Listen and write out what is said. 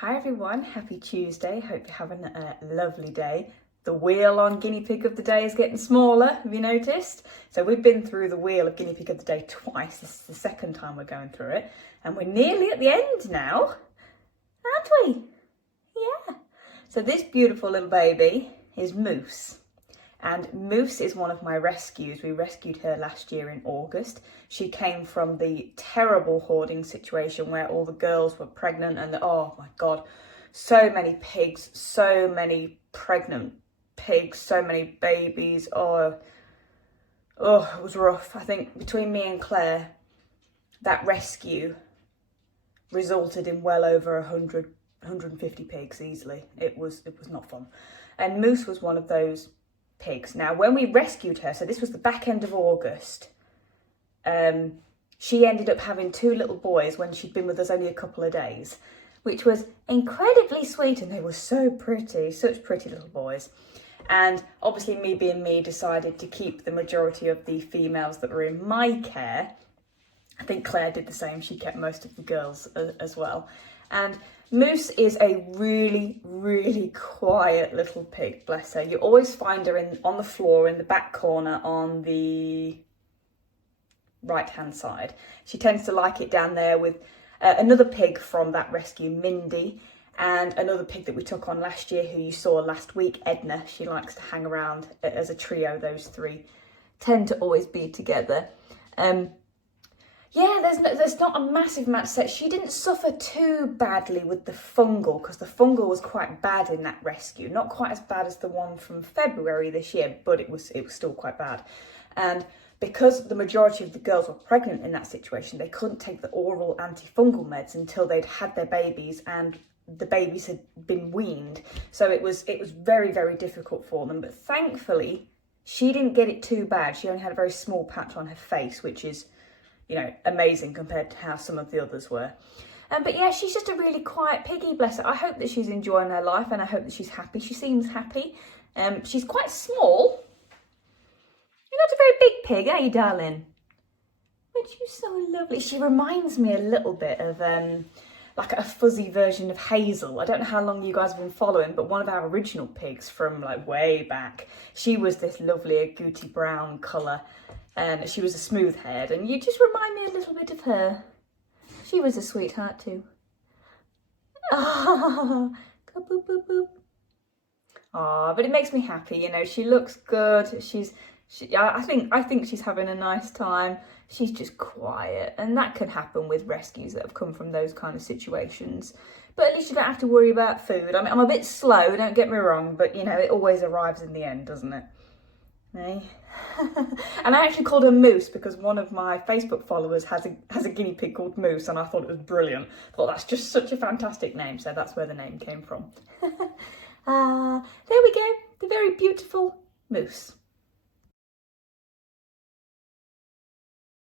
Hi everyone, happy Tuesday. Hope you're having a lovely day. The wheel on guinea pig of the day is getting smaller, have you noticed? So we've been through the wheel of guinea pig of the day twice. This is the second time we're going through it. And we're nearly at the end now, aren't we? Yeah. So this beautiful little baby is Moose. And Moose is one of my rescues. We rescued her last year in August. She came from the terrible hoarding situation where all the girls were pregnant and oh my God, so many pigs, so many pregnant pigs, so many babies. Oh, it was rough. I think between me and Claire, that rescue resulted in well over 150 pigs easily. It was not fun. And Moose was one of those pigs. Now, when we rescued her, so this was the back end of August, she ended up having two little boys when she'd been with us only a couple of days, which was incredibly sweet, and they were so pretty, such pretty little boys. And obviously, me being me, decided to keep the majority of the females that were in my care. I think Claire did the same. She kept most of the girls as well. And Moose is a really, really quiet little pig, bless her. You always find her on the floor in the back corner on the right-hand side. She tends to like it down there with another pig from that rescue, Mindy, and another pig that we took on last year who you saw last week, Edna. She likes to hang around as a trio. Those three tend to always be together. Yeah, there's not a massive amount to say. She didn't suffer too badly with the fungal, because the fungal was quite bad in that rescue. Not quite as bad as the one from February this year, but it was still quite bad. And because the majority of the girls were pregnant in that situation, they couldn't take the oral antifungal meds until they'd had their babies and the babies had been weaned. So it was very, very difficult for them. But thankfully, she didn't get it too bad. She only had a very small patch on her face, which is, you know, amazing compared to how some of the others were. But yeah, she's just a really quiet piggy, bless her. I hope that she's enjoying her life and I hope that she's happy. She seems happy. She's quite small. You're not a very big pig, are you, darling? But you're so lovely. She reminds me a little bit of like a fuzzy version of Hazel. I don't know how long you guys have been following, but one of our original pigs from like way back, she was this lovely agouti brown colour. And she was a smooth haired, and you just remind me a little bit of her. She was a sweetheart too. Ah, boop, boop, boop. Ah, but it makes me happy, you know. She looks good. I think she's having a nice time. She's just quiet, and that can happen with rescues that have come from those kind of situations. But at least you don't have to worry about food. I mean, I'm a bit slow, don't get me wrong, but you know, it always arrives in the end, doesn't it? Eh? And I actually called her Moose because one of my Facebook followers has a guinea pig called Moose, and I thought it was brilliant. I thought that's just such a fantastic name, so that's where the name came from. There we go, the very beautiful Moose.